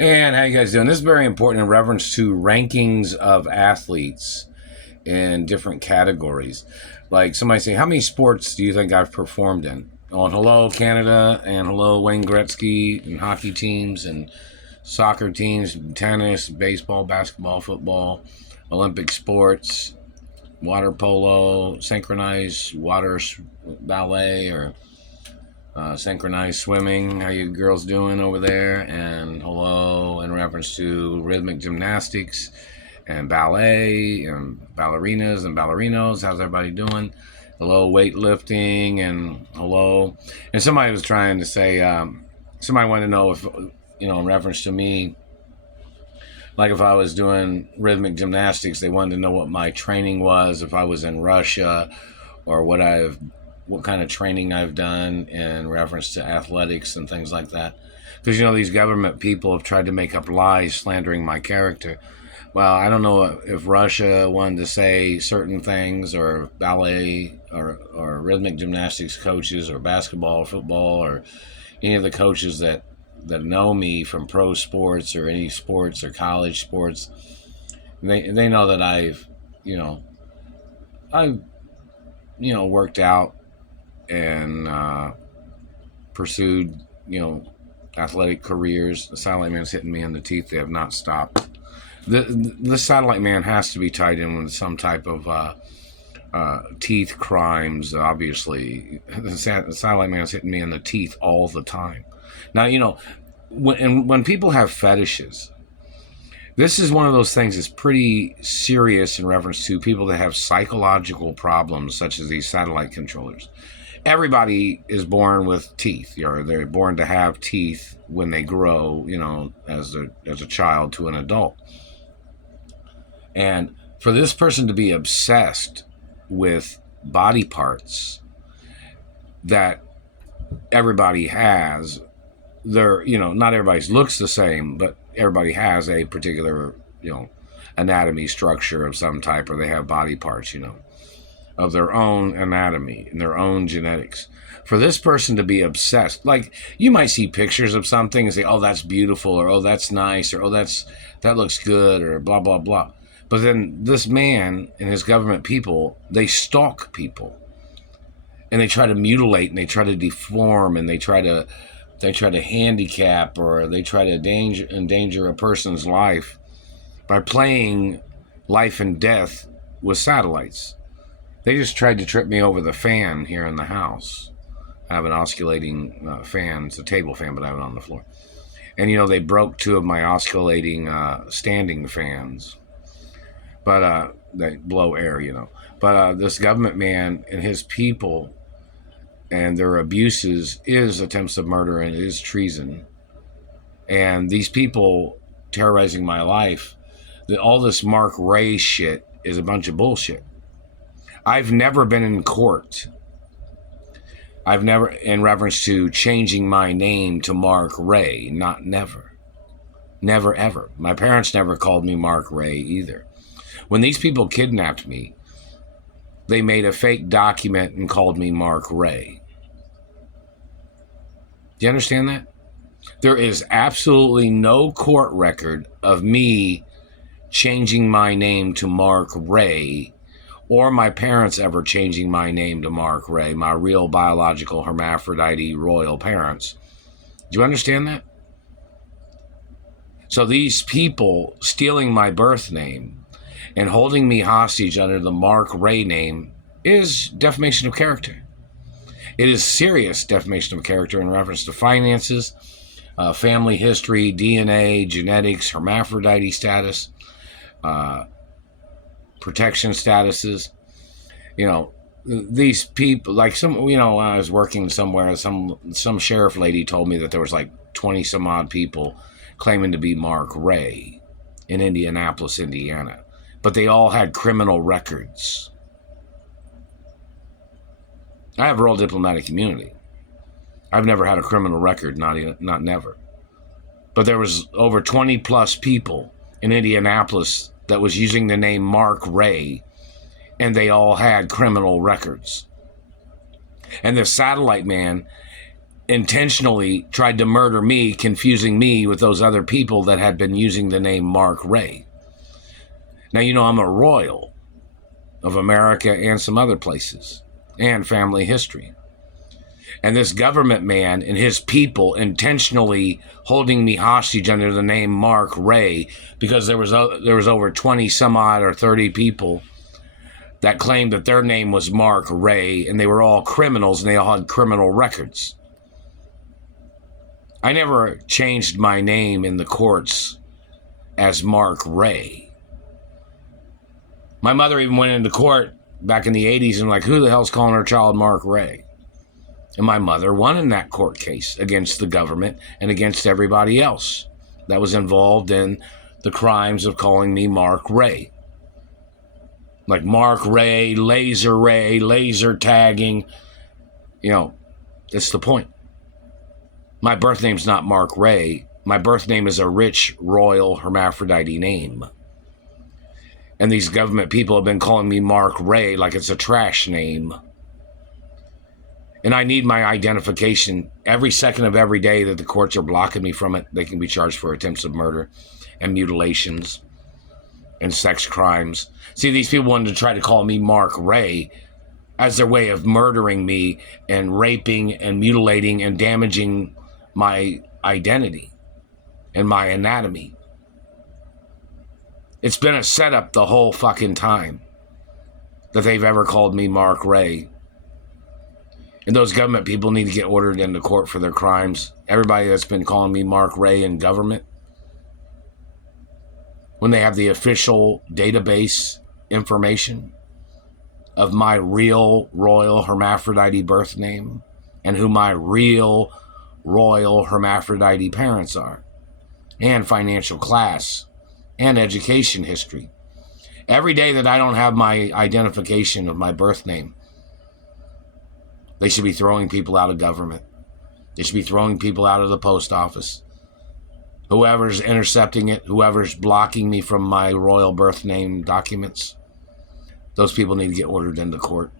And how you guys doing? This is very important in reference to rankings of athletes in different categories. Like somebody say, how many sports do you think I've performed in? Oh, and hello Canada, and hello Wayne Gretzky, and hockey teams, and soccer teams, tennis, baseball, basketball, football, Olympic sports, water polo, synchronized water ballet, or synchronized swimming. How you girls doing over there? And hello in reference to rhythmic gymnastics and ballet and ballerinas and ballerinos. How's everybody doing? Hello weightlifting, and hello. And somebody was trying to say, somebody wanted to know if, in reference to me, like if I was doing rhythmic gymnastics, they wanted to know what my training was, if I was in Russia, or what kind of training I've done in reference to athletics and things like that. Because, these government people have tried to make up lies slandering my character. Well, I don't know if Russia wanted to say certain things, or ballet or rhythmic gymnastics coaches, or basketball, or football, or any of the coaches that know me from pro sports or any sports or college sports. They know that I've worked out and pursued, athletic careers. The satellite man's hitting me in the teeth. They have not stopped. The satellite man has to be tied in with some type of teeth crimes, obviously. The satellite man's hitting me in the teeth all the time. Now, when people have fetishes, this is one of those things that's pretty serious in reference to people that have psychological problems, such as these satellite controllers. Everybody is born with teeth, or they're born to have teeth when they grow, as a child to an adult. And for this person to be obsessed with body parts that everybody has, not everybody's looks the same, but everybody has a particular, anatomy structure of some type, or they have body parts, of their own anatomy and their own genetics. For this person to be obsessed, like you might see pictures of something and say, oh, that's beautiful, or oh, that's nice, or oh, that looks good, or blah, blah, blah. But then this man and his government people, they stalk people, and they try to mutilate, and they try to deform, and they try to handicap, or they try to endanger a person's life by playing life and death with satellites. They just tried to trip me over the fan here in the house. I have an osculating fan. It's a table fan, but I have it on the floor. And, they broke two of my osculating standing fans. But they blow air, But this government man and his people and their abuses is attempts of murder, and it is treason. And these people terrorizing my life, all this Mark Ray shit is a bunch of bullshit. I've never been in court. I've never, in reference to changing my name to Mark Ray, never. Never, ever. My parents never called me Mark Ray either. When these people kidnapped me, they made a fake document and called me Mark Ray. Do you understand that? There is absolutely no court record of me changing my name to Mark Ray, or my parents ever changing my name to Mark Ray, my real biological hermaphrodity royal parents. Do you understand that? So these people stealing my birth name and holding me hostage under the Mark Ray name is defamation of character. It is serious defamation of character in reference to finances, family history, DNA, genetics, hermaphrodity status, protection statuses. These people, like when I was working somewhere, some sheriff lady told me that there was like 20 some odd people claiming to be Mark Ray in Indianapolis, Indiana. But they all had criminal records. I have royal diplomatic immunity. I've never had a criminal record, not never. But there was over 20 plus people in Indianapolis that was using the name Mark Ray, and they all had criminal records. And the satellite man intentionally tried to murder me, confusing me with those other people that had been using the name Mark Ray. Now, you know, I'm a royal of America and some other places, and family history. And this government man and his people intentionally holding me hostage under the name Mark Ray, because there was over 20 some odd or 30 people that claimed that their name was Mark Ray, and they were all criminals and they all had criminal records. I never changed my name in the courts as Mark Ray. My mother even went into court back in the 80s and like, who the hell's calling her child Mark Ray? And my mother won in that court case against the government and against everybody else that was involved in the crimes of calling me Mark Ray. Like Mark Ray, laser tagging. You know, that's the point. My birth name's not Mark Ray. My birth name is a rich, royal, hermaphrodite name. And these government people have been calling me Mark Ray like it's a trash name. And I need my identification every second of every day that the courts are blocking me from it. They can be charged for attempts of murder and mutilations and sex crimes. See, these people wanted to try to call me Mark Ray as their way of murdering me and raping and mutilating and damaging my identity and my anatomy. It's been a setup the whole fucking time that they've ever called me Mark Ray. And those government people need to get ordered into court for their crimes. Everybody that's been calling me Mark Ray in government, when they have the official database information of my real royal hermaphrodite birth name and who my real royal hermaphrodite parents are, and financial class, and education history. Every day that I don't have my identification of my birth name, they should be throwing people out of government. They should be throwing people out of the post office. Whoever's intercepting it, whoever's blocking me from my royal birth name documents, those people need to get ordered into court.